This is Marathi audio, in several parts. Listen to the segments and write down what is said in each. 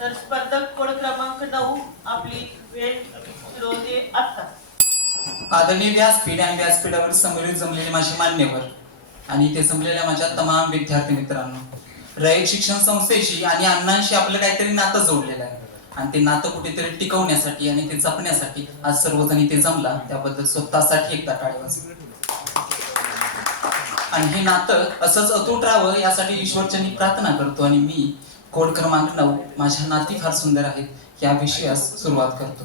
तर स्पर्धक कोड क्रमांक 9 आपली वेळ सुरू आता. आदरणीय व्यासपीठ आणि व्यासपीठावर समवेत जमलेले माझे मान्यवर आणि ते जमलेल्या माझ्या तमाम विद्यार्थी मित्रांनो, रयत शिक्षण संस्थेशी आणि अण्णांशी आपलं काहीतरी नातं जोडलेलं आहे आणि ते नातं कुठेतरी टिकवण्यासाठी आणि ते जपण्यासाठी आज सर्वजण इथे जमला, त्याबद्दल स्वतःसाठी एकदा टाळ्या वाजवा. आणि हे नातं असंच अतूट राहावं यासाठी ईश्वरचरणी प्रार्थना करतो आणि मी कोड क्रमांक 9 माझ्या नाती फार सुंदर आहेत या विषयास सुरुवात करतो.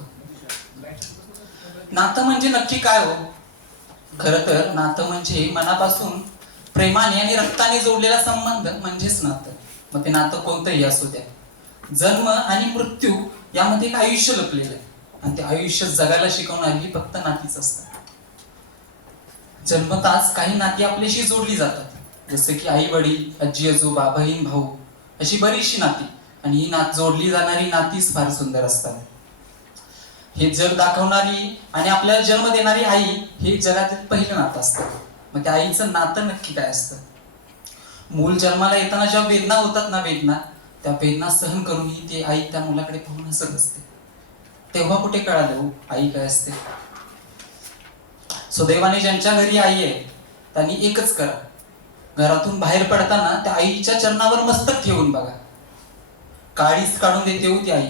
नातं म्हणजे नक्की काय हो? खरं तर नातं म्हणजे मनापासून प्रेमाने आणि रक्ताने जोडलेला संबंध म्हणजेच नातं. मग ते नातं कोणतंही असू द्या. जन्म आणि मृत्यू यामध्ये एक आयुष्य लपलेलं आहे आणि ते आयुष्य जगायला शिकवणारी फक्त नातीच असतात. जन्मताच काही नाती आपल्याशी जोडली जातात, जसं की आई वडील, आजी आजोबा, बहीण भाऊ, अशी बरीचशी नाती. आणि ही नात जोडली जाणारी नातीच फार सुंदर असतात. हे जग दाखवणारी आणि आपल्याला जन्म देणारी आई हे जगातील पहिलं नातं असतं. मग त्या आईचं नातं नक्की काय असतं? मूल जन्माला येताना ज्या वेदना होतात ना, त्या वेदना सहन करूनही ती आई त्या मुलाकडे पाहून हसत असते. तेव्हा कुठे कळालं हो आई काय असते? सुदैवाने ज्यांच्या घरी आई आहे त्यांनी एकच करा, घरातून बाहेर पडताना त्या आईच्या चरणावर मस्तक ठेवून बघा. काळीच काढून देते हो ती आई.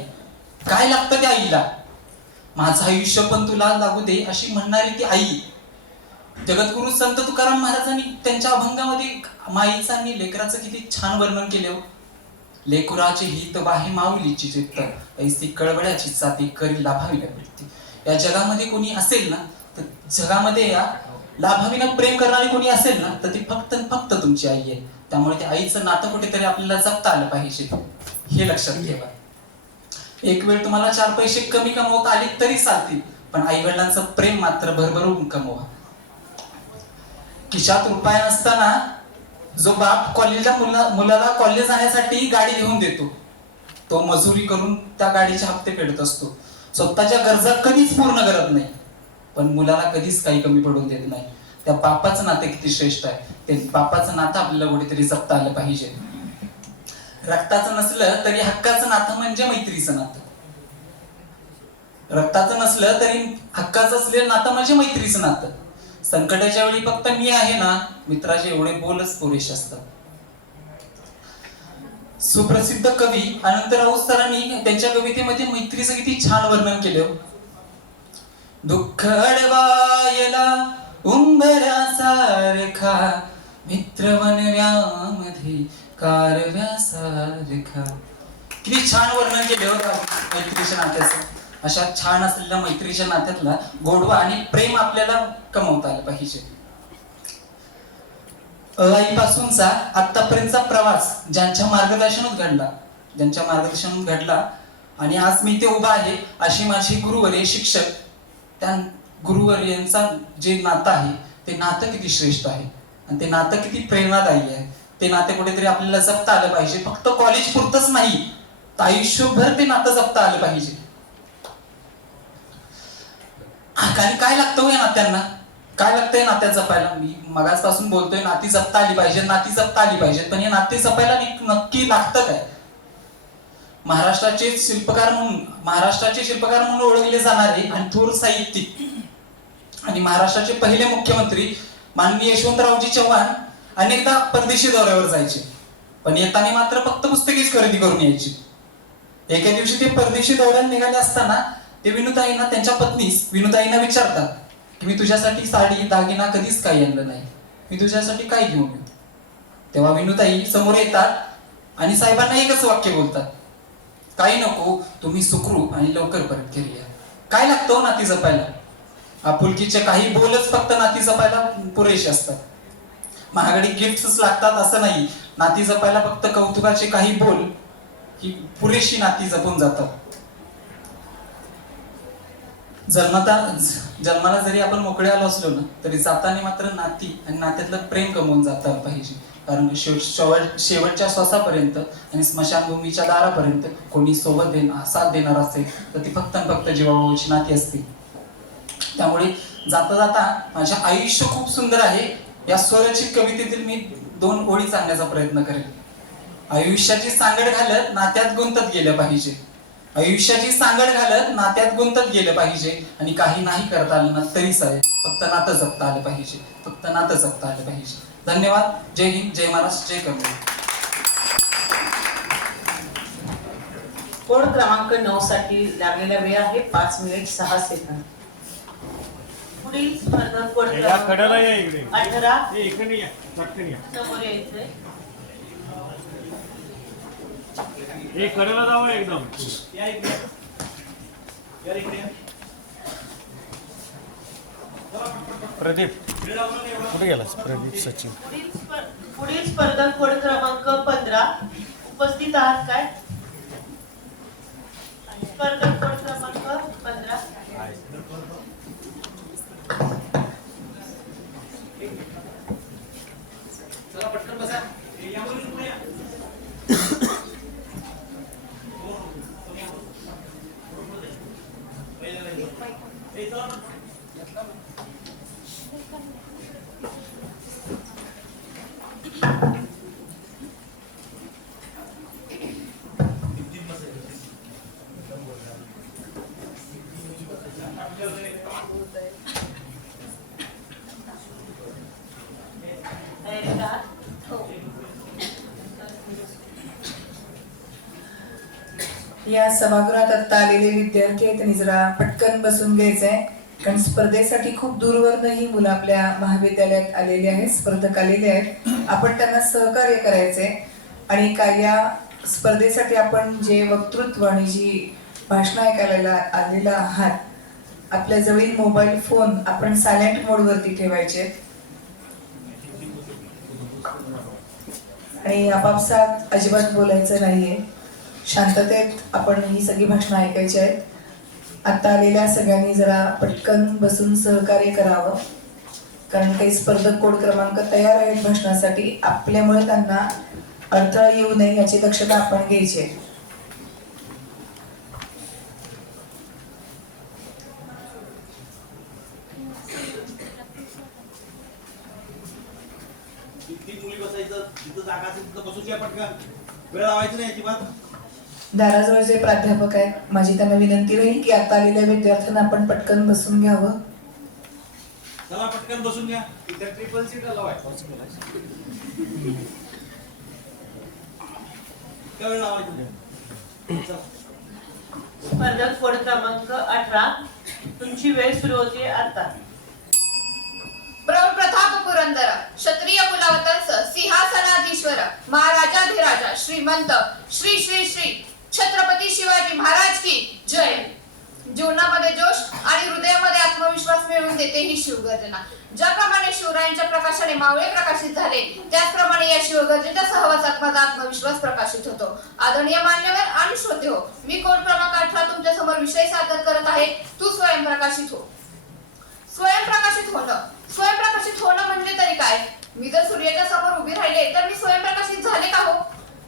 काय लागतं त्या आईला? माझं आयुष्य पण तुला लागू दे अशी म्हणणारी ती आई. जगद्गुरु संत तुकाराम महाराजांनी त्यांच्या अभंगामध्ये माईचं आणि लेकराचं किती छान वर्णन केले हो. लेकुराचे हित वाहे माऊलीची चित्त, ऐसी कळवळ्याची चाती करी लाभावी लागते. या जगामध्ये कोणी असेल ना, तर जगामध्ये या लाभावीनं प्रेम करणारी कोणी असेल ना, तर ती फक्त फक्त तुमची आई आहे. त्यामुळे त्या आईचं नातं कुठेतरी आपल्याला जपता आलं पाहिजे, हे लक्षात ठेवा. एक वेळ तुम्हाला 4 पैसे कमी कमवता आले तरी चालतील, पण आई वडिलांचं प्रेम मात्र भरभरून कमवा. खिशात रुपया नसताना जो बाप कॉलेजला मुलाला कॉलेज जाण्यासाठी गाडी घेऊन देतो, तो मजुरी करून त्या गाडीचे हप्ते फेडत असतो. स्वतःच्या गरजा कधीच पूर्ण करत नाही, पण मुलाला कधीच काही कमी पडून देत नाही. त्या बापाचं नातं किती श्रेष्ठ आहे. ते बापाचं नातं आपल्याला कुठेतरी जपता आलं पाहिजे. रक्ताचं नसलं तरी हक्काचं नातं म्हणजे मैत्रीचं नातं. रक्ताचं नसलं तरी हक्काचं असलेलं नातं म्हणजे मैत्रीचं नातं. संकटाच्या वेळी फक्त मी आहे ना, मित्राचे एवढे बोलच पुरेसे असतात. सुप्रसिद्ध कवी अनंतराव सरांनी त्यांच्या कवितेमध्ये मैत्रीचं किती छान वर्णन केलं. दुःख अडवायला उंबऱ्यासारखा, मित्र वनव्यामध्ये कारव्यासारखा. किती छान वर्णन केले होतं मैत्रीच्या नात्याचं. अशा छान असलेल्या मैत्रीच्या नात्यातला गोडवा आणि प्रेम आपल्याला कमवता आलं पाहिजे. आईपासूनचा आतापर्यंतचा प्रवास ज्यांच्या मार्गदर्शनात घडला आणि आज मी ते उभा आहे, अशी माझी गुरुवर्य शिक्षक, त्या गुरुवर्यांचा जे नातं आहे ते नातं किती श्रेष्ठ आहे आणि ते नातं किती प्रेरणादायी आहे. ते नाते कुठेतरी आपल्याला जपता आलं पाहिजे. फक्त कॉलेज पुरतच नाही, तर आयुष्यभर ते नातं जपता आलं पाहिजे. आणि काय लागतं या नात्यांना? काय लागतंय नात्या जपायला? मी मगाचपासून बोलतोय नाती जपता आली पाहिजे, नाती जपता आली पाहिजेत, पण हे नाते जपायला नक्की लागतं काय? महाराष्ट्राचे शिल्पकार म्हणून ओळखले जाणारे आणि थोर साहित्यिक आणि महाराष्ट्राचे पहिले मुख्यमंत्री माननीय यशवंतरावजी चव्हाण अनेकदा परदेशी दौऱ्यावर जायचे, पण येताना मात्र फक्त पुस्तकेच खरेदी करून यायची. एके दिवशी ते परदेशी दौऱ्याला निघाले असताना ते विनुताईंना, त्यांच्या पत्नीस विनुताईंना विचारतात की मी तुझ्यासाठी साडी दागिना कधीच काही आणलं नाही, मी तुझ्यासाठी काय घेऊन येऊ? तेव्हा विनुताई समोर येतात आणि साहेबांना एकच वाक्य बोलतात, काही नको, तुम्ही सुखरूप आणि लवकर परत घरी या. काय लागतं नाती जपायला? आपुलकीचे काही बोलच फक्त नाती जपायला पुरेसे असतात. महागडी गिफ्ट्स लागतात असं नाही. नाती जपायला फक्त कौतुकाचे काही बोल ही पुरेशी नाती जपून जातात. जन्माला जरी आपण मोकळे आलो असलो ना, तरी जाताना मात्र नाती आणि नात्यातलं प्रेम कमवून जाता पाहिजे. कारण शेवटच्या श्वासापर्यंत आणि स्मशानभूमीच्या दारापर्यंत कोणी साथ देणार असेल तर ती फक्त जीवाभावाची नाती असतील. त्यामुळे जाता जाता माझे आयुष्य खूप सुंदर आहे या स्वरचित कवितेतील मी 2 ओळी सांगण्याचा प्रयत्न करेन. आयुष्याची सांगड घालत नात्यात गुंतत गेलं पाहिजे. आयुष्याची सांगड घालत नात्यात गुंतत गेलं पाहिजे. आणि काही नाही करता आलं ना तरी साहेब फक्त नातं जपता आलं पाहिजे. फक्त नातं जपता आलं पाहिजे. धन्यवाद. जय हिंद, जय महाराष्ट्र, जय कर्नाटक. कोड क्रमांक 9 साठी लागलेला वेळ आहे 5 मिनिट 6 सेकंद. पुढील स्पर्धक कोड क्रमांक 18 समोर यायचंय. कडेला जावं एकदम. प्रदीप कुठे गेलास? प्रदीप सचिन. पुढील स्पर्धक कोड क्रमांक 15 उपस्थित आहात काय? स्पर्धक कोड क्रमांक 15 चला पटकन बसा. या सभागृहात आता आलेले विद्यार्थी आहेत त्यांनी जरा पटकन बसून घ्यायचंय, कारण स्पर्धेसाठी खूप दूरवरनं ही मुलं आपल्या महाविद्यालयात आलेली आहेत, स्पर्धक आलेले आहेत. आपण त्यांना सहकार्य करायचंय. आणि काय या स्पर्धेसाठी आपण जे वक्तृत्व आणि जी भाषणं ऐकायला आलेला आहात, आपल्या जवळील मोबाईल फोन आपण सायलेंट मोडवरती ठेवायचे आणि आपापसात अजिबात बोलायचं नाहीये. शांततेत आपण ही सगळी भाषणं ऐकायची आहेत. आता आलेल्या सगळ्यांनी जरा पटकन बसून सहकार्य करावं, कारण काही स्पर्धक कोड क्रमांक तयार आहेत भाषणासाठी. आपल्यामुळे त्यांना अडथळा येऊ नये याची दक्षता आपण घ्यायची आहे. वेळ लावायची नाही अजिबात. दाराजवळ जे प्राध्यापक आहेत, माझी त्यांना विनंती राहील की आता आलेल्या विद्यार्थ्यांना आपण पटकन बसून घ्यावं. चला पटकन बसून घ्या. इथे ट्रिपल सीट लावाय. वेळ लावायची. स्पर्धक कोड क्रमांक 18 तुमची वेळ सुरू होते आता. प्रताप पुरंदर क्षत्रिय कुलावतंस सिंहासनाधीश्वर महाराजाधिराजा श्रीमंत श्री श्री श्री छत्रपती शिवाजी महाराज की जय. जीवनामध्ये जोश आणि हृदयामध्ये आत्मविश्वास मिळवून देते ही शिवगर्जना. ज्याप्रमाणे शिवरायांच्या प्रकाशाने मावळे प्रकाशित झाले, त्याचप्रमाणे या शिवगर्जेच्या सहवासात माझा आत्मविश्वास प्रकाशित होतो. आदरणीय मान्यवर आणि श्रोते हो, मी कोड क्रमांक 18 तुमच्या समोर विषय सादर करत आहे. तू स्वयंप्रकाशित हो. स्वयंप्रकाशित होणं. स्वयंप्रकाशित होणं म्हणजे तरी काय? मी जर सूर्याच्या समोर उभी राहिले तर मी स्वयंप्रकाशित झाले का हो?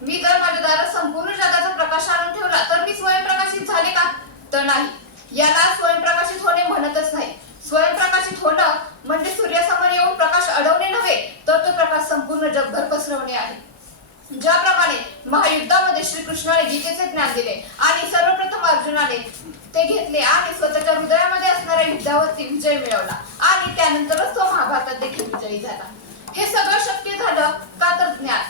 मी जर माझ्या दारात संपूर्ण जगाचा प्रकाश आणून ठेवला तर मी स्वयंप्रकाशित झाले का? तर नाही. याला स्वयंप्रकाशित होणे म्हणतच नाही. स्वयंप्रकाशित होणं म्हणजे सूर्यासमोर येऊन प्रकाश अडवणे नव्हे, तर तो प्रकाश संपूर्ण जगभर पसरवणे आहे. ज्याप्रमाणे महायुद्धामध्ये श्रीकृष्णाने गीतेचे ज्ञान दिले आणि सर्वप्रथम अर्जुनाने ते घेतले आणि स्वतःच्या हृदयामध्ये असणाऱ्या युद्धावरती विजय मिळवला आणि त्यानंतरच तो महाभारतात देखील विजयी झाला. हे सगळं शक्य झालं का? तर ज्ञान.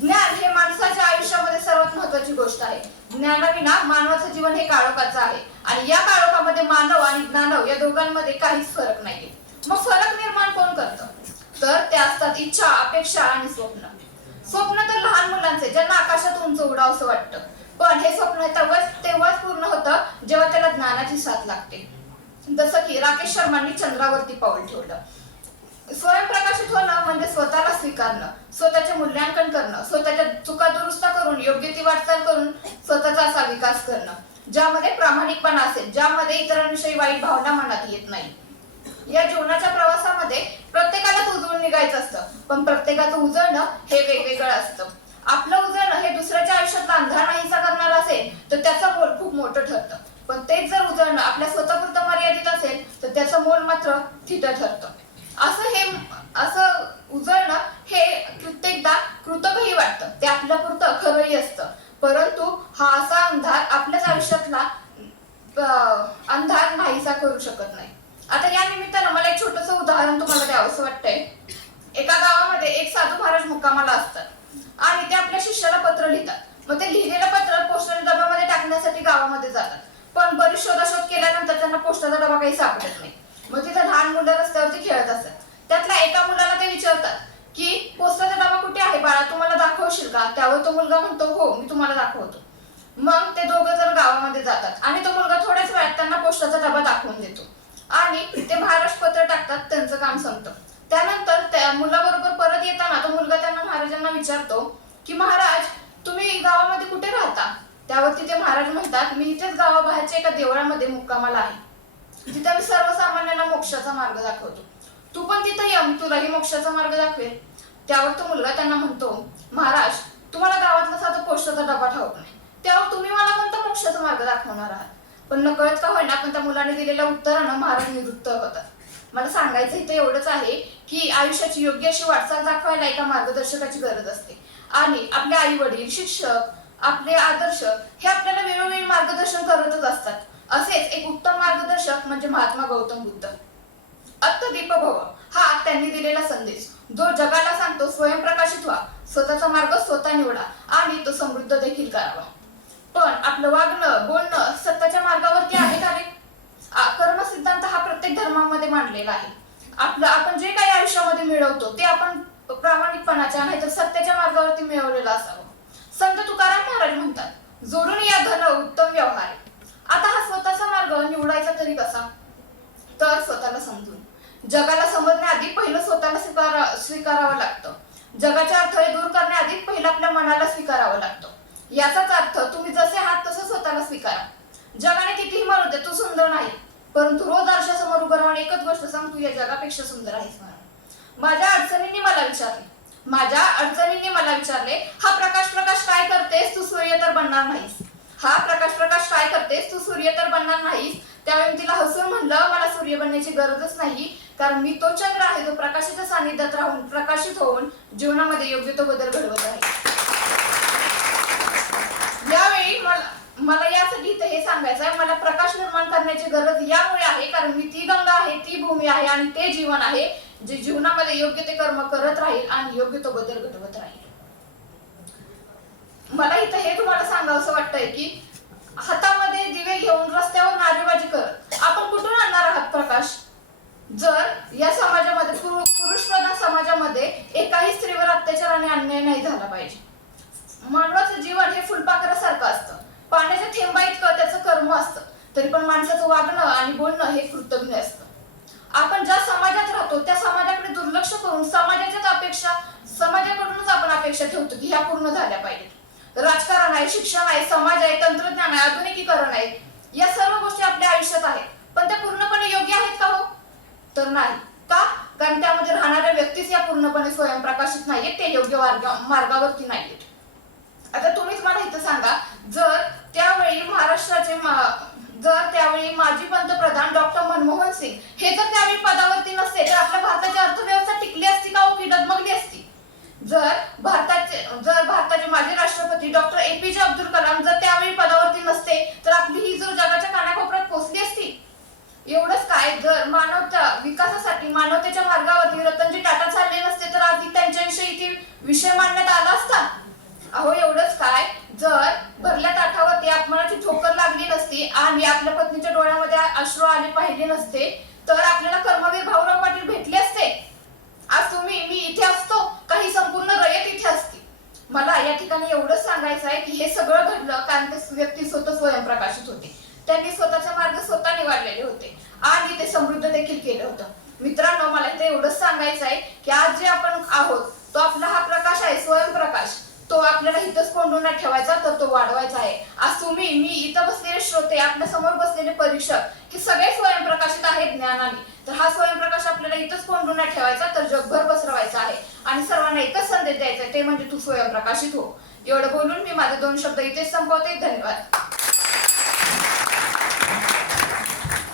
ज्ञान हे माणसाच्या आयुष्यामध्ये सर्वात महत्वाची गोष्ट आहे. ज्ञानाविना मानवाचं जीवन हे काळोखाचं आहे आणि या काळोखामध्ये मानव आणि ज्ञानव या दोघांमध्ये काहीच फरक नाहीये. मग फरक निर्माण कोण करतं? तर ते असतात इच्छा, अपेक्षा आणि स्वप्न. स्वप्न तर लहान मुलांचे, ज्यांना आकाशात उंच उडावंसं वाटतं, पण हे स्वप्न तेव्हाच पूर्ण होतं जेव्हा त्याला ज्ञानाची साथ लागते. जसं की राकेश शर्मांनी चंद्रावरती पाऊल ठेवलं. स्वयंप्रकाशित होणं म्हणजे स्वतःला स्वीकारणं, स्वतःचे मूल्यांकन करणं, स्वतःच्या चुका दुरुस्त करून योग्य ती वाटचाल करून स्वतःचा असा विकास करणं, ज्यामध्ये प्रामाणिकपणा असेल, ज्यामध्ये इतरांविषयी वाईट भावना मनात येत नाही. या जीवनाच्या प्रवासामध्ये प्रत्येकालाच उजळून निघायचं असतं, पण प्रत्येकाचं उजळणं हे वेगवेगळं असतं. आपलं उजळणं हे दुसऱ्याच्या आयुष्यातला अंधार नाहीसा करणार असेल तर त्याचं मोल खूप मोठं ठरतं, पण तेच जर उजळणं आपल्या स्वतःपुरतं मर्यादित असेल तर त्याचं मोल मात्र थिटं ठरतं. असं उजळणं हे कित्येकदा कृतकही वाटतं. ते आपल्यापुरतं खरंही हा असा अंधार आपल्याच आयुष्यातला अंधार नाहीसा करू शकत नाही. आता या निमित्तानं मला एक छोटंसं उदाहरण तुम्हाला द्यावंसं वाटतंय. एका गावामध्ये एक साधू महाराज मुक्कामाला असतात आणि ते आपल्या शिष्याला पत्र लिहितात. मग ते लिहिलेलं पत्र पोस्टल डब्यामध्ये टाकण्यासाठी गावामध्ये जातात. पण बरीच शोधाशोध केल्यानंतर त्यांना पोस्टाचा डबा काही सापडत नाही. मग तिथे लहान मुलं रस्त्यावरती खेळत असतात. त्यातल्या एका मुलाला ते विचारतात की पोस्टाचा डबा कुठे आहे बाळा, तू मला दाखवशील का? त्यावर तो मुलगा म्हणतो हो मी तुम्हाला दाखवतो. मग ते दोघं जण गावामध्ये जातात आणि तो मुलगा थोड्याच वेळात त्यांना पोस्टाचा डबा दाखवून देतो आणि ते महाराज पत्र टाकतात. त्यांचं काम संपतं. त्यानंतर त्या मुलाबरोबर परत येताना तो मुलगा त्यांना महाराजांना विचारतो की महाराज तुम्ही गावामध्ये कुठे राहता? त्यावरती ते महाराज म्हणतात मी इथेच गावाबाहेरच्या एका देवळामध्ये मुक्कामाला आहे. तिथे मी सर्वसामान्यांना मोक्षाचा मार्ग दाखवतो. तू पण तिथे ये, तुलाही मोक्षाचा मार्ग दाखवेल. त्यावर तो मुलगा त्यांना म्हणतो महाराज तुम्हाला गावातला साधा पोस्टाचा डबा ठाऊक नाही, त्यावर तुम्ही मला कोणता मोक्षाचा मार्ग दाखवणार आहात? पण नकळत का होईना पण त्या मुलाने दिलेल्या उत्तरानं महाराज निवृत्त होतात. मला सांगायचं इथे एवढंच आहे की आयुष्याची योग्य अशी वाटचाल दाखवायला एका मार्गदर्शकाची गरज असते आणि आपले आई वडील, शिक्षक, आपले आदर्श हे आपल्याला वेळोवेळी मार्गदर्शन करतच असतात. असेच एक उत्तम मार्गदर्शक म्हणजे महात्मा गौतम बुद्ध. अत्तदीप भव हा त्यांनी दिलेला संदेश जो जगाला सांगतो स्वयंप्रकाशित व्हा, स्वतःचा मार्ग स्वतः निवडा आणि तो समृद्ध देखील करावा. पण आपलं वागणं बोलणं सत्याच्या मार्गावरती आहे का रे? कर्म सिद्धांत हा प्रत्येक धर्मामध्ये मांडलेला आहे. आपण जे काही आयुष्यामध्ये मिळवतो ते आपण प्रामाणिकपणाच्या नाहीतर सत्याच्या मार्गावरती मिळवलेलं असावं. संत तुकाराम महाराज म्हणतात जोडून या धन उत्तम व्यवहार. आता हा स्वतःचा मार्ग निवडायचा तरी कसा? तर स्वतःला समजून. जगाला समजण्याआधी पहिलं स्वतःला स्वीकारावं लागतं. जगाचे अडथळे दूर करण्याआधी पहिलं आपल्या मनाला स्वीकारावं लागतं. याचाच अर्थ तुम्ही जसे आहात तसं स्वतःला स्वीकारा. जगाने कितीही म्हणू दे तू सुंदर नाही, परंतु रोज आरशासमोर उभं राहून एकच गोष्ट सांग तू या जगापेक्षा सुंदर आहेस म्हणून. माझ्या अडचणींनी मला विचारले हा प्रकाश काय करतेस तू सूर्य तर बनणार नाहीस. हा प्रकाश काय करतेस तू सूर्य तर बनणार नाहीस. त्यावेळी तिला हसून म्हणलं मला सूर्य बनण्याची गरजच नाही, कारण मी तो चंद्र आहे जो प्रकाशाच्या सानिध्यात राहून प्रकाशित होऊन जीवनामध्ये योग्य तो बदल घडवत आहे. यावेळी मला यासाठी इथे हे सांगायचं आहे मला प्रकाश निर्माण करण्याची गरज यामुळे आहे कारण मी ती गंगा आहे, ती भूमी आहे आणि ते जीवन आहे जे जीवनामध्ये योग्य ते कर्म करत राहील आणि योग्य तो बदल घडवत राहील. मला इथे हे तुम्हाला सांगावंसं वाटतंय की हातामध्ये दिवे घेऊन रस्त्यावर नारेबाजी करत आपण कुठून आणणार आहात प्रकाश? जर या समाजामध्ये पुरुष प्रधान समाजामध्ये एकाही स्त्रीवर अत्याचार आणि अन्याय नाही झाला पाहिजे. मानवाचं जीवन हे फुलपाखरासारखं असतं. पाण्याच्या थेंबा इतकं त्याचं कर्म असतं, तरी पण माणसाचं वागणं आणि बोलणं हे कृतज्ञ असतं. आपण ज्या समाजात राहतो त्या समाजाकडे दुर्लक्ष करून समाजाकडूनच आपण अपेक्षा ठेवतो की ह्या पूर्ण झाल्या पाहिजेत. राजकारण आहे, शिक्षण आहे, समाज आहे, तंत्रज्ञान आहे, आधुनिकीकरण आहे, या सर्व गोष्टी आपल्या आयुष्यात आहेत. पण त्या पूर्णपणे योग्य आहेत का हो? तर नाही. का? कारण त्यामध्ये राहणाऱ्या व्यक्तीच या पूर्णपणे स्वयंप्रकाशित नाहीयेत, ते योग्य मार्गावरती नाहीयेत. आता तुम्हीच मला इथं सांगा जर त्यावेळी माजी पंतप्रधान डॉक्टर मनमोहन सिंग हे जर त्यावेळी पदावरती नसते तर आपल्या भारताची अर्थव्यवस्था टिकली असती का हो की डगमगली असती? जर भारताचे माजी राष्ट्रपती डॉक्टर APJ अब्दुल कलाम जर त्यावेळी पदावरती नसते तर आपली ही जो जगाच्या कानाकोपऱ्यात पोहोचली असती. एवढंच काय जर मानवता विकासासाठी मानवतेच्या मार्गावरती रतनजी टाटा चालले नसते तर आधी त्यांच्याविषयी इथे विषय मांडण्यात आला असता. अहो एवढंच काय जर भरल्या ताठावरती अपमानाची ठोकर लागली नसती आणि आपल्या पत्नीच्या डोळ्यामध्ये अश्रू आले पाहिले नसते तर आपल्याला कर्मवीर भाऊराव पाटील भेटले असते. आज मी इथे असतो काही संपूर्ण रयत इथे असती. मला या ठिकाणी एवढंच सांगायचं आहे की हे सगळं घडलं कारण ते व्यक्ती स्वतः स्वयंप्रकाशित होते. त्यांनी स्वतःचा मार्ग स्वतः निवडलेले होते आणि ते समृद्ध देखील केलं होतं. मित्रांनो मला इथे एवढंच सांगायचं आहे की आज जे आपण आहोत तो आपला हा प्रकाश आहे स्वयंप्रकाश. तो आपल्याला इथंच कोंडून नाही ठेवायचा तर तो वाढवायचा आहे. आज मी इथं बसलेले श्रोते आपल्या समोर बसलेले परीक्षक हे सगळे स्वयंप्रकाशित आहेत ज्ञानाने. तर हा स्वयंप्रकाश आपल्याला इथंच कोंडून नाही ठेवायचा तर जगभर पसरवायचा आहे आणि सर्वांना एकच संदेश द्यायचा आहे ते म्हणजे तू स्वयंप्रकाशित हो. एवढं बोलून मी माझे 2 शब्द इथेच संपवते. धन्यवाद.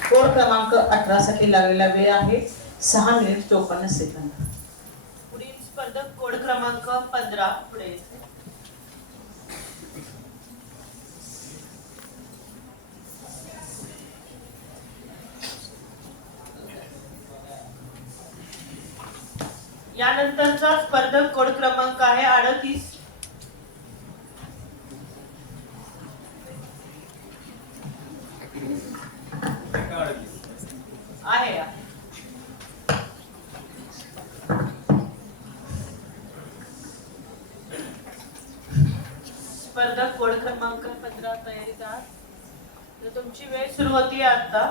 कोड क्रमांक 18 साठी लागलेला वेळ आहे 6 मिनिट 54 सेकंद. पुढील स्पर्धक कोड क्रमांक 15 पुढे. यानंतरचा स्पर्धक कोड क्रमांक आहे 38. आहे स्पर्धक कोड क्रमांक 15 तयारीत आहात तर तुमची वेळ सुरू होती आता.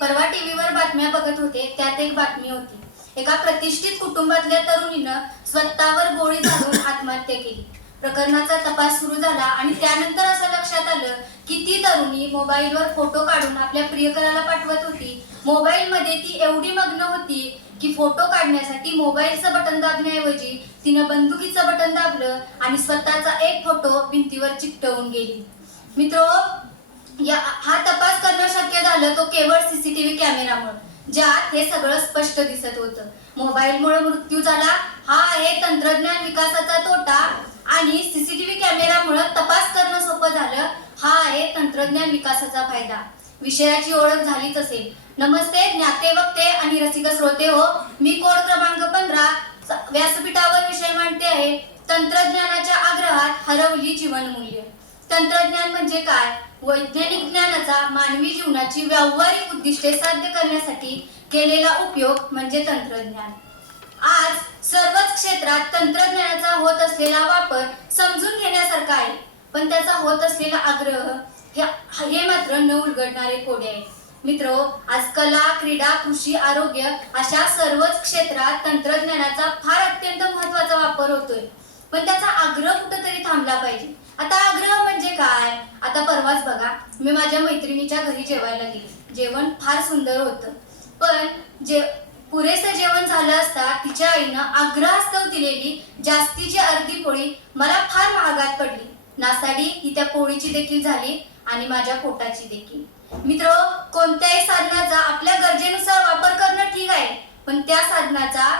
परवा टीव्हीवर बातम्या बघत होते, त्यात एक बातमी होती. एका प्रतिष्ठित कुटुंबातल्या तरुणीनं स्वतःवर गोळी झाडून आत्महत्या केली. प्रकरणाचा तपास सुरू झाला आणि त्यानंतर असं लक्षात आलं की ती तरुणी मोबाईलवर फोटो काढून आपल्या प्रियकराला पाठवत होती. मोबाईलमध्ये ती एवढी मग्न होती की फोटो काढण्यासाठी मोबाईलचं बटन दाबण्याऐवजी तिनं बंदुकीचं बटन दाबलं आणि स्वतःचा एक फोटो भिंतीवर चिकटवून गेली. मित्रो, हा तपास करणं शक्य झालं तो केवळ सीसीटीव्ही कॅमेरामुळे, ज्यात हे सगळं स्पष्ट दिसत होतं. मोबाईलमुळे मृत्यू झाला हा आहे तंत्रज्ञान विकासाचा तोटा आणि सीसीटीव्ही कॅमेरामुळे तपास करणं सोपं झालं हा आहे तंत्रज्ञान विकासाचा फायदा. विषयाची ओळख झालीच असेल. नमस्ते ज्ञाते वक्ते आणि रसिक श्रोते हो, मी कोड क्रमांक 15 व्यासपीठावर विषय मांडते आहे तंत्रज्ञानाच्या आग्रहात हरवली जीवनमूल्य. तंत्रज्ञान म्हणजे काय? वैज्ञानिक ज्ञानाचा मानवी जीवनाची व्यावहारिक उद्दिष्टे साध्य करण्यासाठी केलेला उपयोग म्हणजे तंत्रज्ञान. आज सर्वच क्षेत्रात तंत्रज्ञानाचा होत असलेला वापर समजून घेण्यासारखा आहे, पण त्याचा होत असलेला आग्रह हे मात्र न उलगडणारे कोडे आहे. मित्रो, आज कला, क्रीडा, कृषी, आरोग्य अशा सर्वच क्षेत्रात तंत्रज्ञानाचा फार अत्यंत महत्त्वाचा वापर होतोय, पण त्याचा आग्रह कुठेतरी थांबला पाहिजे. आता आग्रह म्हणजे काय? आता परवाच बघा, मी माझ्या मैत्रिणीच्या घरी जेवायला गेले. जेवण फार सुंदर होतं, पण पुरेसं जेवण झालं असता तिच्या आईनं आग्रहास्तव दिलेली जास्तीची अर्धी पोळी मला फार महागात पडली. नासाडी ही त्या पोळीची देखील झाली आणि माझ्या पोटाची देखील. मित्र, कोणत्याही साधनाचा आपल्या गरजेनुसार वापर करणं ठीक आहे, पण त्या साधनाचा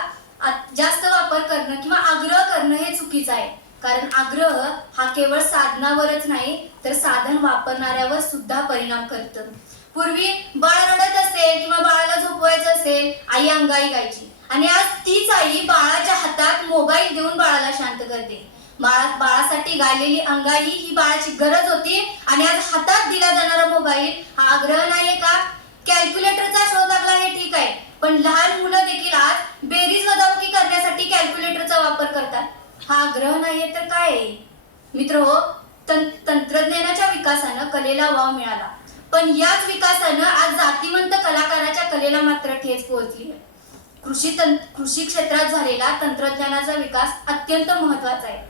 जास्त वापर करणं किंवा आग्रह करणं हे चुकीचं आहे. कारण आग्रह हा केवळ साधनावरच नाही तर साधन वापरणाऱ्यावर सुद्धा परिणाम करतं. पूर्वी बाळ रडत असेल किंवा बाळाला झोपवायचं असेल, आई अंगाई गायची आणि आज तीच आई बाळाच्या हातात मोबाईल देऊन बाळाला शांत करते. बाळासाठी गायलेली अंगाई ही बाळाची गरज होती आणि आज हातात दिला जाणारा मोबाईल हा आग्रह नाहीये का? कॅल्क्युलेटरचा शोध लागला हे ठीक आहे, पण लहान मुलं देखील आज बेरीज वजाबाकी करण्यासाठी कॅल्क्युलेटरचा वापर करतात. हा आग्रह नाहीये तर काय आहे? मित्र, तंत्रज्ञानाच्या विकासानं कलेला वाव मिळाला, पण याच विकासानं आज जातीवंत कलाकाराच्या कलेला मात्र ठेच पोहोचली. कृषी क्षेत्रात झालेला तंत्रज्ञानाचा विकास अत्यंत महत्वाचा आहे,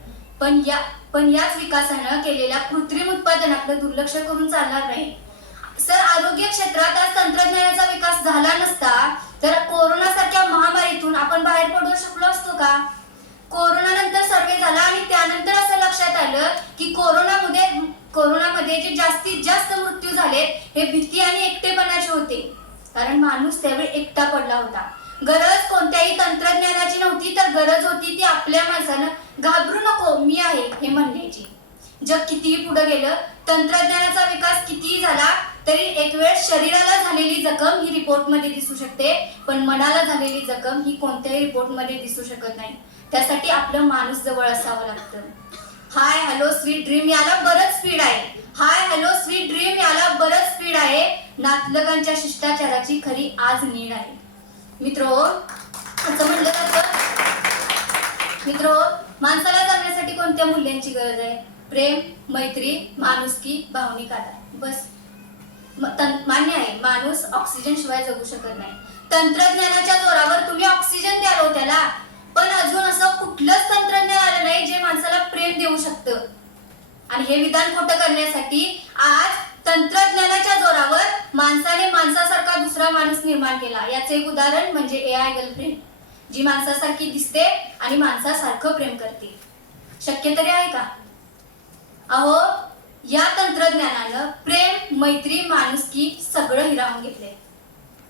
पण याच विकासानं केलेल्या कृत्रिम उत्पादनाकडे दुर्लक्ष करून चालणार नाही. सर, आरोग्य क्षेत्रात आज तंत्रज्ञानाचा विकास झाला नसता तर कोरोना सारख्या महामारीतून आपण बाहेर पडू शकलो असतो का? कोरोनानंतर सर्वे झाला आणि त्यानंतर असं लक्षात आलं की कोरोनामध्ये जे जास्तीत जास्त मृत्यू झाले हे भीती आणि एकटेपणाचे होते, कारण माणूस त्यावेळी एकटा पडला होता. गरज कोणत्याही तंत्रज्ञानाची नव्हती, तर गरज होती ती आपल्या माणसानं घाबरू नको मी आहे हे म्हणण्याची. जग कितीही पुढे गेलं, तंत्रज्ञानाचा विकास कितीही झाला तरी एक वेळ शरीराला झालेली जखम ही रिपोर्टमध्ये दिसू शकते, पण मनाला झालेली जखम ही कोणत्याही रिपोर्टमध्ये दिसू शकत नाही. त्यासाठी आपलं माणूस जवळ असावं लागतं. हाय हॅलो स्वीट ड्रीम याला बरंच स्पीड आहे. हाय हॅलो स्वीट ड्रीम याला बरंच स्पीड आहे. नातलगांच्या शिष्टाचाराची खरी आज नीड आहे. मित्रो, असं म्हणलं जातं, मित्रो, माणसाला जगण्यासाठी कोणत्या मूल्यांची गरज आहे? प्रेम, मैत्री, माणुसकी, भावनिक आधार. बस मान्य आहे, माणूस ऑक्सिजन शिवाय जगू शकत नाही. तंत्रज्ञानाच्या जोरावर तुम्ही ऑक्सिजन द्याल हो त्याला, पण अजून असं कुठलंच तंत्रज्ञान आलं नाही जे माणसाला प्रेम देऊ शकतं. आणि हे विधान खोटं करण्यासाठी आज तंत्रज्ञानाच्या जोरावर माणसाने माणसासारखा दुसरा माणूस निर्माण केला. याचे एक उदाहरण म्हणजे AI गर्लफ्रेंड, जी माणसासारखी दिसते आणि माणसासारखं प्रेम करते. शक्य तरी आहे का? अहो, या तंत्रज्ञानानं प्रेम, मैत्री, माणुसकी सगळं हिरावून घेतले.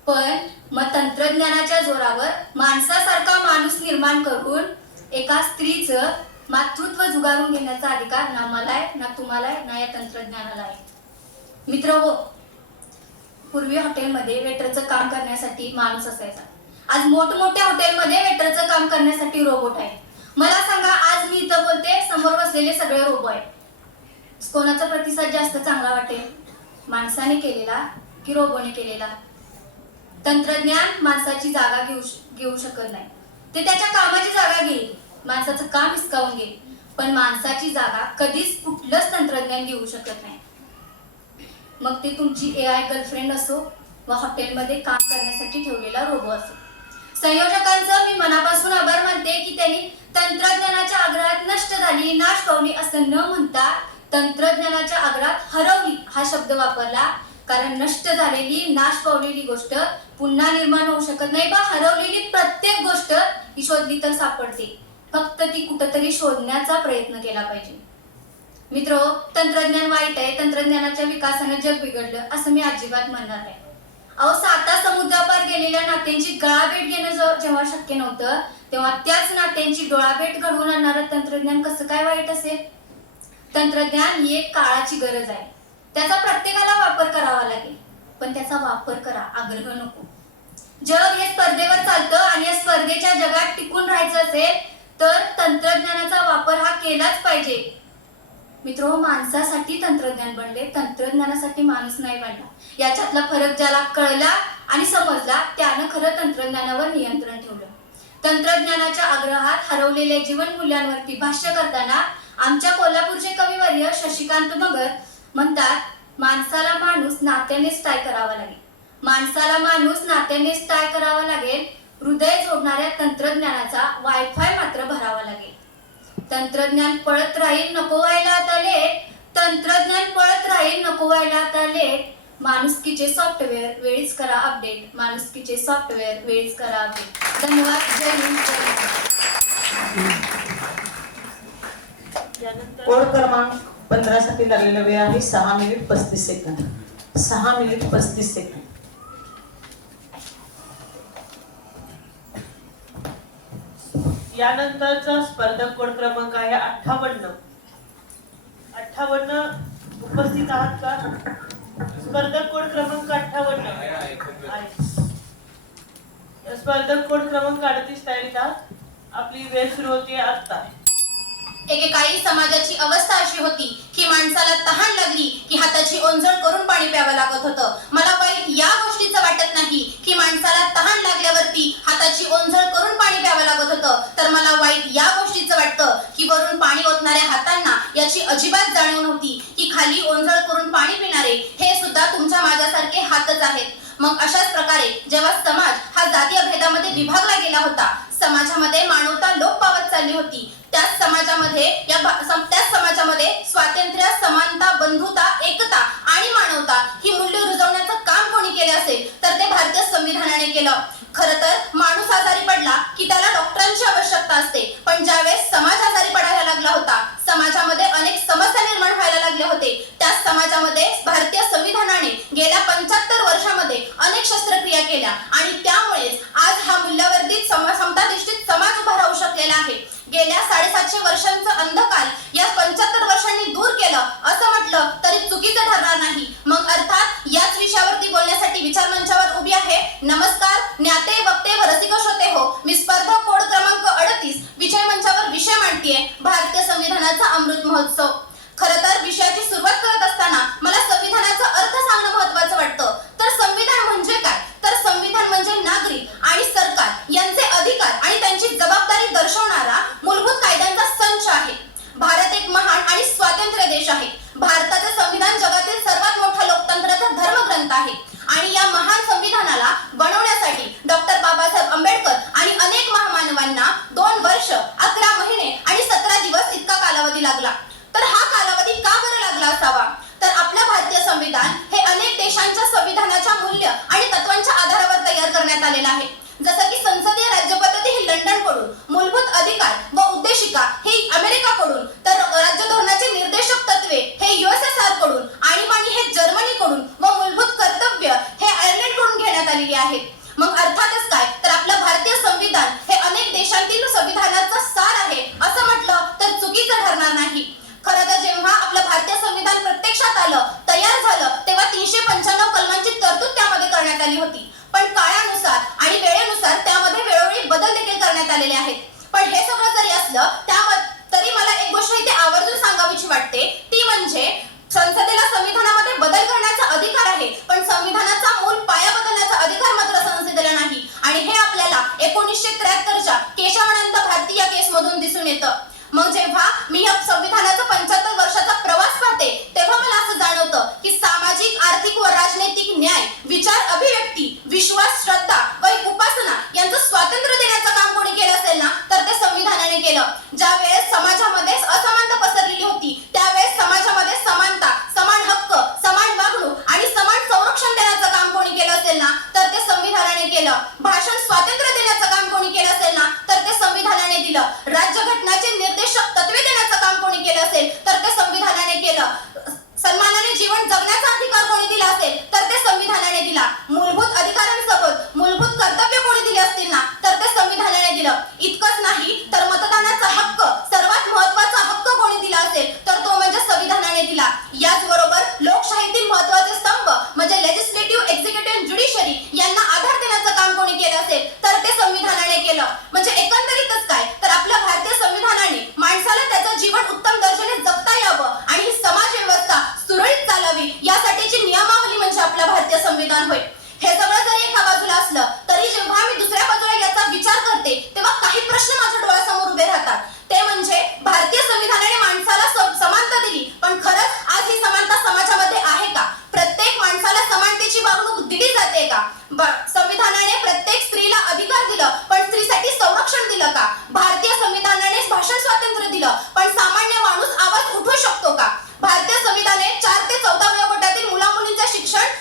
पण मग तंत्रज्ञानाच्या जोरावर माणसासारखा माणूस निर्माण करून एका स्त्रीचं मातृत्व जुगारून घेण्याचा अधिकार ना मला आहे, ना तुम्हाला आहे, ना या तंत्रज्ञानाला आहे. मित्र हो, पूर्वी हॉटेलमध्ये वेटरचं काम करण्यासाठी माणूस असायचा. आज मोठमोठ्या हॉटेलमध्ये वेटरचं काम करण्यासाठी रोबोट आहे. मला सांगा, आज मी इथं बोलते, समोर बसलेले सगळे रोबो आहेत. कोणाचा प्रतिसाद जास्त चांगला वाटेल? माणसाने केलेला की रोबोने केलेला? तंत्रज्ञान माणसाची जागा घेऊ शकत नाही. ते त्याच्या कामाची जागा घेईल, माणसाचं काम हिसकावून घेईल, पण माणसाची जागा कधीच कुठलंच तंत्रज्ञान घेऊ शकत नाही. मग ते तुमची AI गर्लफ्रेंड असो व हॉटेलमध्ये काम करण्यासाठी ठेवलेला रोबो असो. संयोजकांचं मी मनापासून आभार मानते की त्यांनी तंत्रज्ञानाच्या आग्रहात नष्ट झाली, नाश पावली असं न म्हणता तंत्रज्ञानाच्या आग्रहात हरवली हा शब्द वापरला. कारण नष्ट झालेली, नाश पावलेली गोष्ट पुन्हा निर्माण होऊ शकत नाही, बा हरवलेली प्रत्येक गोष्ट ही शोधली तर सापडते. फक्त ती कुठंतरी शोधण्याचा प्रयत्न केला पाहिजे. मित्रो, तंत्रज्ञान वाईट आहे, तंत्रज्ञानाच्या विकासाने जग बिघडलं असं मी अजिबात म्हणणार नाही. अहो, 7 समुद्रापार गेलेल्या नात्यांची गळाभेट घेणं जेव्हा शक्य नव्हतं, तेव्हा त्याच नात्यांची डोळाभेट घडवून आणणारं तंत्रज्ञान कसं काय वाईट असेल? तंत्रज्ञान ही एक काळाची गरज आहे. त्याचा प्रत्येकाला वापर करावा लागेल, पण त्याचा वापर करा, आग्रह नको. जग हे स्पर्धेवर चालतं आणि या स्पर्धेच्या जगात टिकून राहायचं असेल तर तंत्रज्ञानाचा वापर हा केलाच पाहिजे. मित्रो, माणसासाठी तंत्रज्ञान बनले, तंत्रज्ञानासाठी माणूस नाही बनला. याच्यातला फरक ज्याला कळला आणि समजला त्यानं खरं तंत्रज्ञानावर नियंत्रण ठेवलं. तंत्रज्ञानाच्या आग्रहात हरवलेल्या जीवन मूल्यांवरती भाष्य करताना आमच्या कोल्हापूरचे कविवर्य शशिकांत मगर म्हणतात, माणसाला माणूस नात्यानेच टाय करावा लागेल. माणसाला माणूस नात्यानेच टाय करावा लागेल. हृदय जोडणाऱ्या तंत्रज्ञानाचा वायफाय मात्र भरावा लागेल. तंत्रज्ञान पळत राहील, नको व्हायला आता लेट. तंत्रज्ञान पळत राहील, नको व्हायला आता लेट. माणुसकीचे सॉफ्टवेअर वेळीच करा अपडेट. माणुसकीचे सॉफ्टवेअर वेळीच करा अपडेट. धन्यवाद. जय हिंद, जय महाराष्ट्र. कोड क्रमांक 15 साठी लागलेला वेळ आहे 6 मिनिट 35 सेकंद. 6 minute 35 second. यानंतरचा स्पर्धक कोड क्रमांक आहे 58. उपस्थित आहात का? स्पर्धक कोड क्रमांक 58 आहे. स्पर्धक कोड क्रमांक 38 तयारीत आहात. आपली वेळ सुरू होते आता. एकेकाळी समाजाची अवस्था अशी होती की माणसाला तहान लागली की हाताची ओंजळ करून पाणी प्यावं लागत होतं. मला वाईट या गोष्टीचं वाटत नाही की माणसाला तहान लागल्यावरती हाताची ओंजळ करून पाणी प्यावं लागत होतं, तर मला वाईट या गोष्टीचं वाटतं की वरून पाणी ओतणाऱ्या हातांना याची अजिबात जाणीव नव्हती की खाली ओंजळ करून पाणी पिणारे हे सुद्धा तुमच्या माझ्यासारखे हातच आहेत. मग अशाच प्रकारे जेव्हा समाज हा जातीय भेदामध्ये विभागला गेला होता, समाजामध्ये मानवता लोप पावत चालली होती, त्याच समाजामध्ये स्वातंत्र्य, समानता, बंधुता, एकता आणि मानवता ही मूल्य रुजवण्याचं काम कोणी केले असेल तर ते भारतीय संविधानाने केलं. खरं तर माणूस आजारी पडला की त्याला डॉक्टरांची आवश्यकता असते, पण ज्यावेळेस समाज आजारी पडायला लागला होता, समाजामध्ये अनेक समस्या निर्माण व्हायला लागले होते, त्याच समाजामध्ये भारतीय संविधानाने गेल्या 75 वर्षामध्ये अनेक शस्त्रक्रिया केल्या आणि त्यामुळेच आज हा मूल्यावर्धित समताधिष्ठित समाज उभा राहू शकलेला आहे. गेल्या 750 वर्षांचं अंधकार या 75 वर्षांनी दूर केलं असं म्हटलं तरी चुकीचं ठरणार नाही. मग अर्थात याच विषयावरती बोलण्यासाठी विचार मंचावर उभी आहे. नमस्कार ज्ञाते, वक्ते व रसिक श्रोते हो, मी स्पर्धक कोड क्रमांक 38 विजय मंचावर विषय मांडतीये, भारतीय संविधानाचा अमृत महोत्सव. खरं तर विषयाची सुरुवात करत असताना मला संविधानाचा अर्थ सांगणं महत्त्वाचं वाटतं. तर संविधान म्हणजे काय? तर संविधान म्हणजे नागरिक आणि सरकार यांचे अधिकार आणि त्यांची जबाबदारी दर्शवणारा मूलभूत कायद्यांचा संच आहे. भारत एक महान आणि स्वातंत्र्य देश आहे. भारताचे संविधान जगातील सर्वात मोठा लोकतंत्राचा धर्मग्रंथ आहे आणि या महान संविधानाला बनवण्यासाठी डॉक्टर बाबासाहेब आंबेडकर आणि अनेक महामानवांना 2 वर्ष 11 महिने आणि 17 दिवस इतका कालावधी लागला. तर हा कालावधी का बरं लागला असावा? तर आपलं भारतीय संविधान हे अनेक देशांच्या संविधानाच्या मूल्य आणि तत्वांच्या आधारावर तयार करण्यात आलेलं आहे. जसं की संसदीय राज्यपद्धती ही लंडनकडून, मूलभूत अधिकार व उद्देशिका ही अमेरिकाकडून, तर राज्य धोरणाचे निर्देशक तत्वे हे USSR कडून, आणीबाणी हे जर्मनीकडून व मूलभूत कर्तव्य हे आयर्लंडकडून घेण्यात आलेली आहेत. मग अर्थातच काय, तर आपलं भारतीय संविधान हे अनेक देशांतील संविधानाचा सार आहे असं म्हटलं तर चुकीचं ठरणार नाही. खरं तर जेव्हा आपलं भारतीय संविधान प्रत्यक्षात आलं, तयार झालं, तेव्हा 395 कलमांची तरतूद त्यामध्ये करण्यात आली होती. पण काळानुसार आणि वेळेनुसार त्या आलेले आहेत. पण हे सगळं जरी असलं तरी मला एक गोष्ट इथे आवर्जून सांगावीची वाटते, ती म्हणजे संसदेला संविधानामध्ये बदल करण्याचा अधिकार आहे, पण संविधानाचा मूळ पाया बदलण्याचा अधिकार मात्र संसदेला नाही. आणि हे आपल्याला 1973च्या केशवानंद भारती या केसमधून दिसून येतं. मग जेव्हा मी या संविधानाचा 75 वर्षाचा प्रवास पाहते, तेव्हा मला असं जाणवतं की सामाजिक, आर्थिक व राजनैतिक न्याय, विचार अभिव्यक्ती, विश्वास, श्रद्धा व उपासना यांचं स्वातंत्र्य देण्याचं काम कोणी केलं असेल ना, तर ते संविधानाने केलं. ज्या वेळेस समाजामध्ये असमानता पसरलेली होती, त्यावेळेस समाजामध्ये समानता, समान हक्क, समान वागणूक आणि समान संरक्षण देण्याचं काम कोणी केलं असेल ना, तर ते संविधानाने केलं. भाषण स्वातंत्र्य देण्याचं काम कोणी केलं असेल ना, तर ते संविधानाने दिलं. राज्यघटनाचे निर्देशक तत्वे देण्याचं काम कोणी केलं असेल, तर ते संविधानाने केलं. सन्मानाने जीवन जगण्याचा अधिकार कोणी दिला असेल, तर ते संविधानाने दिला. मूलभूत अधिकारांसोबत मूलभूत कर्तव्य कोणी दिले असतील ना, तर ते संविधानाने दिलं. इतकंच नाही तर मतदानाचा हक्क, सर्वात महत्त्वाचा हक्क कोणी दिला असेल, तर तो म्हणजे संविधानाने दिला. याचबरोबर लोकशाहीतील महत्त्वाचे स्तंभ म्हणजे लेजिस्लेटिव्ह, एक्झिक्युटिव्ह आणि ज्युडिशरी यांना आधार देण्याचं काम कोणी केलं असेल, तर ते संविधानाने केलं. म्हणजे एकंदरीतच काय, तर आपल्या भारतीय संविधानाने माणसाला त्याचं जीवन उत्तम दर्जाने जगता यावं आणि ही समाज व्यवस्था सुरळीत चालावी यासाठीची नियमावली म्हणजे आपलं भारतीय संविधान होय. हे सगळं जरी एका बाजूला असलं तरी जेव्हा मी दुसऱ्या बाजूला याचा विचार करते, तेव्हा काही प्रश्न माझ्या डोळ्यासमोर उभे राहतात. ते म्हणजे भारतीय संविधानाने माणसाला समानता दिली, पण खरंच आज ही समानता समाजामध्ये आहे का? प्रत्येक माणसाला समानतेची वागणूक दिली जाते का? संविधानाने प्रत्येक स्त्रीला अधिकार दिलं, पण स्त्रीसाठी संरक्षण दिलं का? भारतीय संविधानाने भाषण स्वातंत्र्य दिलं, पण सामान्य माणूस आवाज उठवू शकतो का? भारतीय संविधानाने 4 ते 14 वयोगटातील मुला-मुलींचे शिक्षण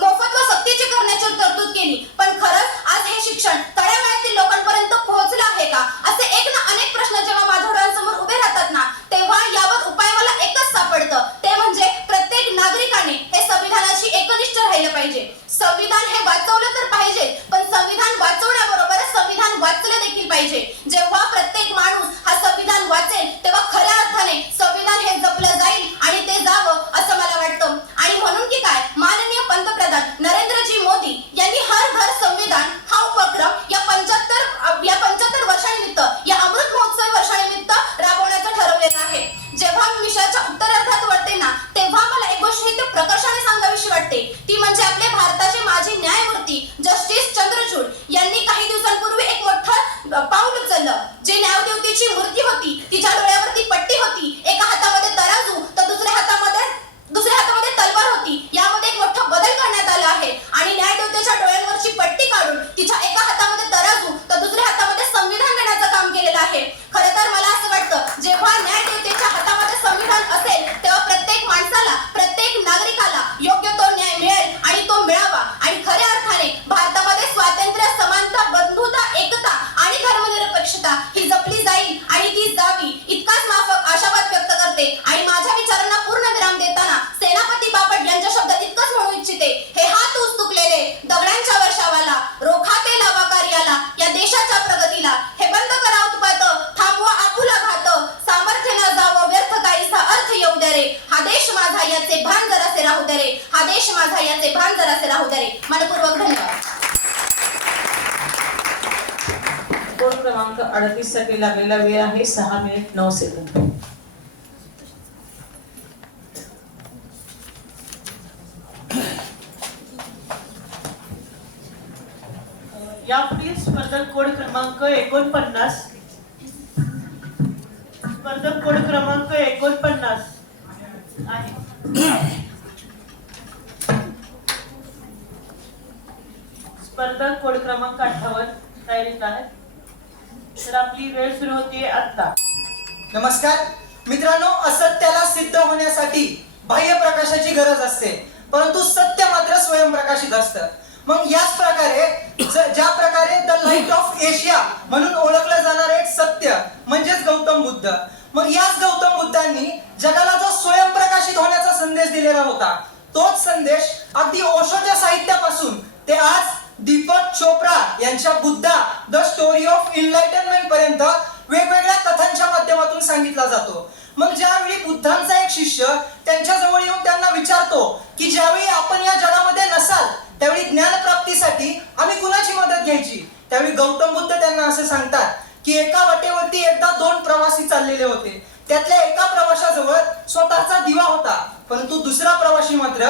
मोफत व सक्तीचे करण्याची तरतूद केली, पण खरंच आज हे शिक्षण तळागाळातील लोकांपर्यंत पोहोचलं आहे का? असे एक ना अनेक प्रश्न जेव्हा माझ्या डोळ्यांसमोर उभे राहतात ना, तेव्हा यावर उपाय मला एकच सापडतं, ते म्हणजे प्रत्येक नागरिकाने हे संविधानाशी एकनिष्ठ राहिलं पाहिजे. संविधान हे वाचवलं तर पाहिजे, पण संविधान वाचवण्याबरोबरच संविधान वाचलं देखील पाहिजे. जेव्हा प्रत्येक माणूस हा संविधान वाचेल, तेव्हा खऱ्या अर्थाने संविधान हे जपलं जाईल आणि ते जावं असं मला वाटतं. आणि म्हणून की काय, माननीय पंतप्रधान नरेंद्रजी मोदी यांनी हर घर संविधान हा उपक्रम या 75 वर्षानिमित्त, या अमृत महोत्सव वर्षानिमित्त राबवण्याचं ठरवलेलं आहे. जेव्हा मी विषयाच्या उत्तरार्धात वळते ना, तेव्हा मला एक गोष्ट इथे प्रकर्षाने सांगावीशी वाटते, ती म्हणजे आपले भारताचे माजी न्यायमूर्ती जस्टिस चंद्रचूड यांनी काही दिवसांपूर्वी एक मोठं पाऊल उचललं. जी न्यायदेवतेची मूर्ती होती, तिच्या डोळ्यावरती पट्टी होती, एका हातामध्ये तराजू तर दुसऱ्या हातामध्ये तलवार होती. यामध्ये एक मोठा बदल करण्यात आला आहे आणि न्यायदेवतेच्या डोळ्यांवरची पट्टी काढून तिच्या एका हातामध्ये तराजू तर दुसऱ्या हातामध्ये संविधान देण्याचं काम केलेलं आहे. खरं तर मला असं वाटतं, जेव्हा न्यायदेवतेच्या हातामध्ये संविधान असेल, तेव्हा प्रत्येक माणसाला, प्रत्येक नागरिकाला योग्य तो न्याय मिळेल आणि तो मिळावा. आणि खऱ्या अर्थाने भारतामध्ये स्वातंत्र्य, समानता, बंधुता, एकता आणि धर्मनिरपेक्षता ही जपली जाईल आणि ती जावी, इतकाच माफक आशावाद व्यक्त करते. आणि माझ्या विचारांना पूर्ण विराम देताना सेनापती बापट यांच्या शब्दात इतकंच म्हणू इच्छिते, हे हात उचलुकलेले दगडांच्या वर्षावाला, रोखाते लावा कार्याला, या देशाच्या प्रगतीला. हे बंद करा उत्पात, थांबवा आपुला घात, सामर्थ्य न जावं व्यर्थ काहीसा अर्थ येऊ दे रे. हा देश माझा याचे भान जरासे राहू दे रे. हा देश माझा याचे भान जरासे राहू दे रे. मनपूर्वक धन्यवाद. कोड क्रमांक 38 साठी लागलेला वेळ आहे 6 मिनिट 9 सेकंद. यापुढील स्पर्धक कोड क्रमांक 49. स्पर्धक कोड क्रमांक 49 आहे. स्पर्धक कोड क्रमांक 58 तयारीत आहे. तर आपली वेळ सुरू होतीये आता. नमस्कार मित्रांनो, असत्याला सिद्ध होण्यासाठी बाह्य प्रकाशाची गरज असते, परंतु सत्य मात्र स्वयंप्रकाशित असतं. मग याच प्रकारे ज्या प्रकारे द लाईट ऑफ एशिया म्हणून ओळखलं जाणारं एक सत्य म्हणजेच गौतम बुद्ध, मग याच गौतम बुद्धांनी जगाला जो स्वयंप्रकाशित होण्याचा संदेश दिलेला होता, तोच संदेश अगदी ओशोच्या साहित्यापासून ते आज दीपक चोप्रा यांच्या Buddha the story of enlightenment पर्यंत वेगवेगळ्या कथांच्या माध्यमातून सांगितला जातो. मग ज्यावेळी बुद्धांचा एक शिष्य त्यांच्या जवळ येऊन त्यांना विचारतो की ज्यावेळी आपण या जगामध्ये नसाल त्यावेळी ज्ञान प्राप्तीसाठी आम्ही कुणाची मदत घ्यायची, त्यावेळी गौतम बुद्ध त्यांना असं सांगतात की एका वाटेवरती एकदा 2 प्रवासी चाललेले होते. त्यातल्या एका प्रवाशाजवळ स्वतःचा दिवा होता, परंतु दुसरा प्रवासी मात्र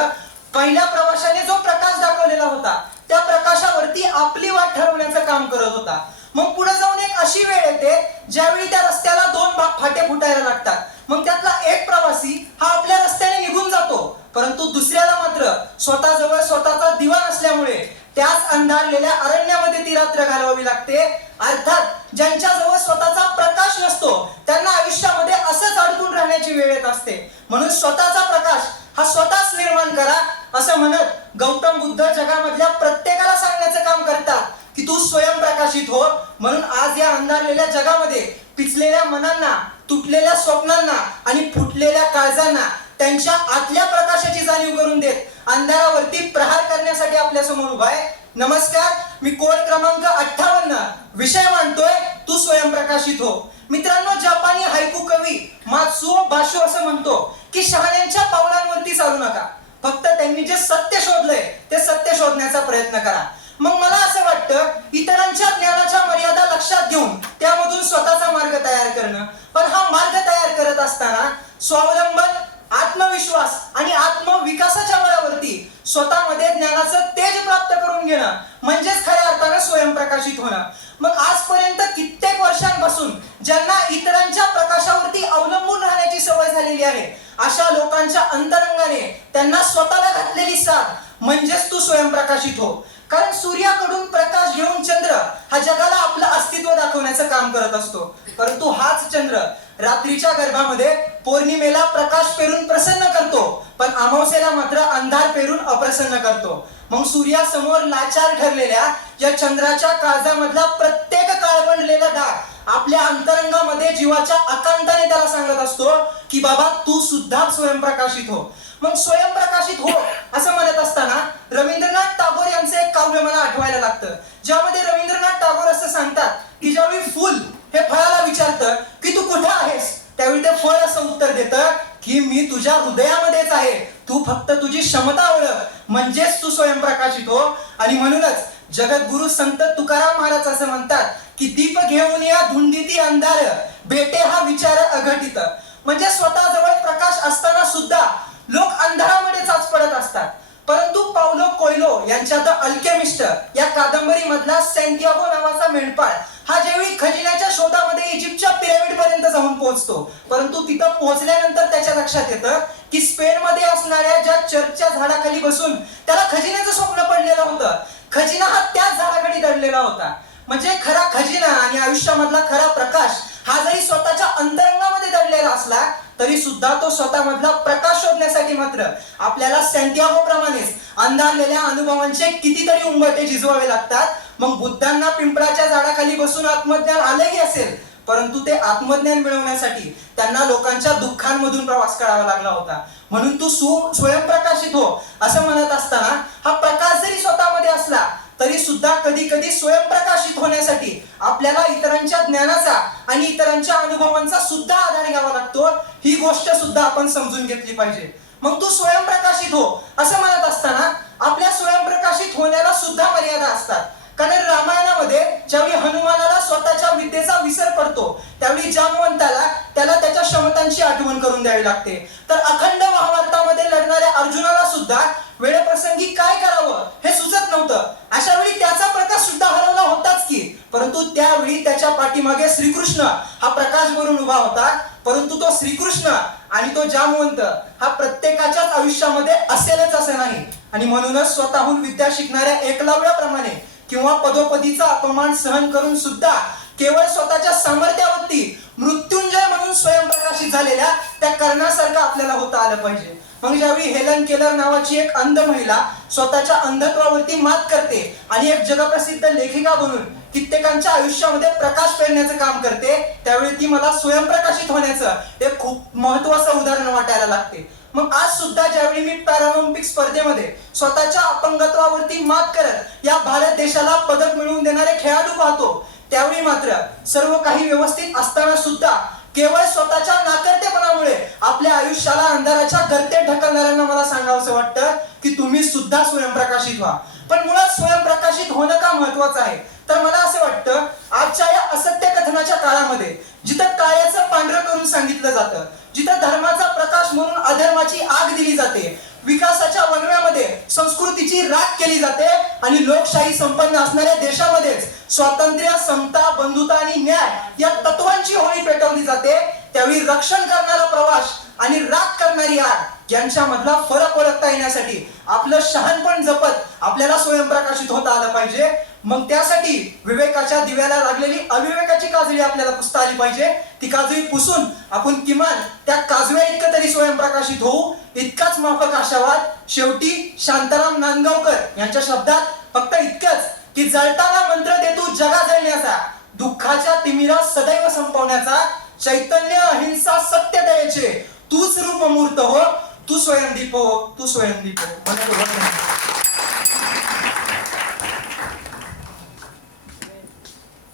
पहिल्या प्रवाशाने जो प्रकाश दाखवलेला होता त्या प्रकाशावरती आपली वाट ठरवण्याचं काम करत होता. मग पुढे जाऊन एक अशी वेळ येते ज्यावेळी त्या रस्त्याला 2 फाटे फुटायला लागतात. मग त्यातला एक प्रवासी हा आपल्या रस्त्याने निघून जातो, परंतु दुसऱ्याला मात्र स्वतःजवळ स्वतःचा दिवा नसल्यामुळे त्याच अंधारलेल्या अरण्यामध्ये ती रात्र घालवावी लागते. अर्थात ज्यांच्याजवळ स्वतःचा प्रकाश नसतो त्यांना आयुष्यामध्ये असंच अडकून राहण्याची वेळ येत असते. म्हणून स्वतःचा प्रकाश हा स्वतःच निर्माण करा असं म्हणत गौतम बुद्ध जगामधल्या प्रत्येकाला सांगण्याचं काम करतात की तू स्वयंप्रकाशित हो. म्हणून आज या अंधारलेल्या जगामध्ये पिचलेल्या मनांना, तुटलेल्या स्वप्नांना आणि फुटलेल्या काळजांना त्यांच्या आतल्या प्रकाशाची जाणीव करून देत अंधारावरती प्रहार करण्यासाठी आपल्या समोर उभा आहे. नमस्कार, मी कोड क्रमांक 58 विषय मांडतोय, तू स्वयंप्रकाशित हो. मित्रांनो, जपानी हायकू कवी मात्सुओ बाशो असं म्हणतो की शहाण्यांच्या पावलांवरती चालू नका, फक्त त्यांनी जे सत्य शोधलंय ते सत्य शोधण्याचा प्रयत्न करा. मग मला असं वाटतं इतरांच्या ज्ञानाच्या मर्यादा लक्षात घेऊन त्यामधून स्वतःचा मार्ग तयार करणं, पण हा मार्ग तयार करत असताना स्वावलंबन, आत्मविश्वास आणि आत्मविकासाच्या बळावरती स्वतःमध्ये ज्ञानाचं तेज प्राप्त करून घेणं म्हणजेच खऱ्या अर्थानं स्वयंप्रकाशित होणं. मग आजपर्यंत कित्येक वर्षांपासून ज्यांना इतरांच्या प्रकाशावरती अवलंबून राहण्याची सवय झालेली आहे अशा लोकांच्या अंतरंगाने त्यांना स्वतःला घातलेली साथ म्हणजेच तू स्वयंप्रकाशित हो. कारण सूर्याकडून प्रकाश घेऊन चंद्र हा जगाला आपलं अस्तित्व दाखवण्याचं काम करत असतो, परंतु हाच चंद्र रात्रीच्या गर्भामध्ये पौर्णिमेला प्रकाश पेरून प्रसन्न करतो, पण अमावस्येला मात्र अंधार पेरून अप्रसन्न करतो. मग सूर्यासमोर लाचार ठरलेल्या या चंद्राच्या काळजामधला प्रत्येक काळवंडलेला डाग आपल्या अंतरंगामध्ये जीवाच्या आकांताने त्याला सांगत असतो की बाबा तू सुद्धा स्वयंप्रकाशित हो. मग स्वयंप्रकाशित हो असं म्हणत असताना रवींद्रनाथ टागोर यांचं एक काव्य मला आठवायला लागतं, ज्यामध्ये रवींद्रनाथ टागोर असं सांगतात की ज्यावेळी फुल हे फळाला विचारतं की तू कुठं आहेस, त्यावेळी ते फळ असं उत्तर देतं की मी तुझ्या हृदयामध्येच आहे, तू फक्त तुझी क्षमता ओळख म्हणजेच तू स्वयंप्रकाशित हो. आणि म्हणूनच जगद्गुरु संत तुकाराम महाराज असं म्हणतात की दीप घेऊन या धुंदीती अंधार बेटे हा विचार अघटित. म्हणजे स्वतःजवळ प्रकाश असताना सुद्धा लोक अंधारामध्ये चाच पडत असतात, परंतु पाउलो कोयलो यांच्या द अल्केमिस्ट या कादंबरी मधला सॅन्टियागो नावाचा मेंढपाळ हा ज्यावेळी खजिन्याच्या शोधामध्ये इजिप्तच्या पिरॅमिड पर्यंत जाऊन पोहोचतो, परंतु तिथं पोहोचल्यानंतर त्याच्या लक्षात येतं की स्पेन मध्ये असणाऱ्या ज्या चर्चच्या झाडाखाली बसून त्याला खजिन्याचं स्वप्न पडलेलं होतं, खजिना हा त्याच झाडाखाली दडलेला होता. म्हणजे खरा खजिना आणि आयुष्यामधला खरा प्रकाश हा जरी स्वतःच्या अंतरंगामध्ये दडलेला असला तरी सुद्धा तो स्वतःमधला प्रकाश शोधण्यासाठी मात्र आपल्याला सॅन्टियागो प्रमाणेच अंधारलेल्या अनुभवांचे कितीतरी उंबरठे झिजवावे लागतात. मग बुद्धांना पिंपळाच्या झाडाखाली बसून आत्मज्ञान आलेही असेल, परंतु ते आत्मज्ञान मिळवण्यासाठी त्यांना लोकांच्या दुःखांमधून प्रवास करावा लागला होता. म्हणून तू स्वयंप्रकाशित हो असं म्हणत असताना हा प्रकाश जरी स्वतःमध्ये असला तरी सुद्धा कधी कधी स्वयंप्रकाशित होण्यासाठी आपल्याला इतरांच्या ज्ञानाचा आणि इतरांच्या अनुभवांचा सुद्धा आधार घ्यावा लागतो. ही गोष्ट सुद्धा आपण समजून घेतली पाहिजे. मग तू स्वयंप्रकाशित हो असं म्हणत असताना आपल्या स्वयंप्रकाशित होण्याला सुद्धा मर्यादा असतात. कारण रामायणामध्ये ज्यावेळी हनुमानाला स्वतःच्या विद्येचा विसर पडतो त्यावेळी जामवंताला त्याला त्याच्या क्षमतांची आठवण करून द्यावी लागते. तर अखंड महाभारतामध्ये लढणाऱ्या अर्जुनाला सुद्धा वेळप्रसंगी काय करावं हे सुचत नव्हतं. अशा वेळी त्याचा प्रकाश सुद्धा हरवला होताच की, परंतु त्यावेळी त्याच्या पाठीमागे श्रीकृष्ण हा प्रकाश भरून उभा होता. परंतु तो श्रीकृष्ण आणि तो जामवंत हा प्रत्येकाच्याच आयुष्यामध्ये असेलच असं नाही. आणि म्हणूनच स्वतःहून विद्या शिकणाऱ्या एकलव्याप्रमाणे किंवा पदोपदीचा अपमान सहन करून सुद्धा केवळ स्वतःच्या सामर्थ्यावरती मृत्युंजय म्हणून स्वयंप्रकाशित झालेल्या त्या कर्णासारखं आपल्याला होता आलं पाहिजे. मग ज्यावेळी हेलन केलर नावाची एक अंध महिला स्वतःच्या अंधत्वावरती मात करते आणि एक जगप्रसिद्ध लेखिका बनून कित्येकांच्या आयुष्यामध्ये प्रकाश पेरण्याचं काम करते, त्यावेळी ती मला स्वयंप्रकाशित होण्याचं एक खूप महत्वाचं उदाहरण वाटायला लागते. मग आज सुद्धा ज्यावेळी मी पॅरालिम्पिक स्पर्धेमध्ये स्वतःच्या अपंगत्वावरती मात करत या भारत देशाला पदक मिळवून देणारे खेळाडू पाहतो, त्यावेळी मात्र सर्व काही व्यवस्थित असताना सुद्धा केवळ स्वतःच्या नाकर्तेपणामुळे आपल्या आयुष्याला अंधाराच्या गर्तेत ढकलणाऱ्यांना मला सांगावंसं वाटतं की तुम्ही सुद्धा स्वयंप्रकाशित व्हा. पण मुळात स्वयंप्रकाशित होणं का महत्वाचं आहे? तर मला असं वाटतं, आजच्या या असत्य कथनाच्या काळामध्ये जिथं काळ्याचं पांढरं करून सांगितलं जातं, जिथं धर्माचा प्रकाश म्हणून अधर्माची आग दिली जाते, विकासाच्या वनव्यामध्ये संस्कृतीची राख केली जाते आणि लोकशाही संपन्न असणाऱ्या देशामध्येच स्वातंत्र्य, समता, बंधुता आणि न्याय या तत्वांची होळी पेटवली जाते, त्यावेळी रक्षण करणारा प्रवास आणि राख करणारी आग यांच्यामधला फरक ओळखता येण्यासाठी आपलं शहाणपण जपत आपल्याला स्वयंप्रकाशित होता आलं पाहिजे. मग त्यासाठी विवेकाच्या दिव्याला लागलेली अविवेकाची काजळी आपल्याला पुसता आली पाहिजे. ती काजळी पुसून आपण किमान त्या काजव्या इतकं तरी स्वयंप्रकाशित होऊ, इतकाच माफक आशावाद. शेवटी शांताराम नांदगावकर यांच्या शब्दात फक्त इतकंच की जळताना मंत्र दे तू जगा जळण्याचा, दुःखाच्या तिमिरा सदैव संपवण्याचा, चैतन्य अहिंसा सत्य दयेचे तूच रूप मूर्त हो, तू स्वयंदीप हो, तू स्वयंदीप हो.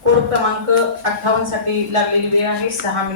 कोड क्रमांक 58 साठी लागलेली वेळ आहे 6 मिनिट.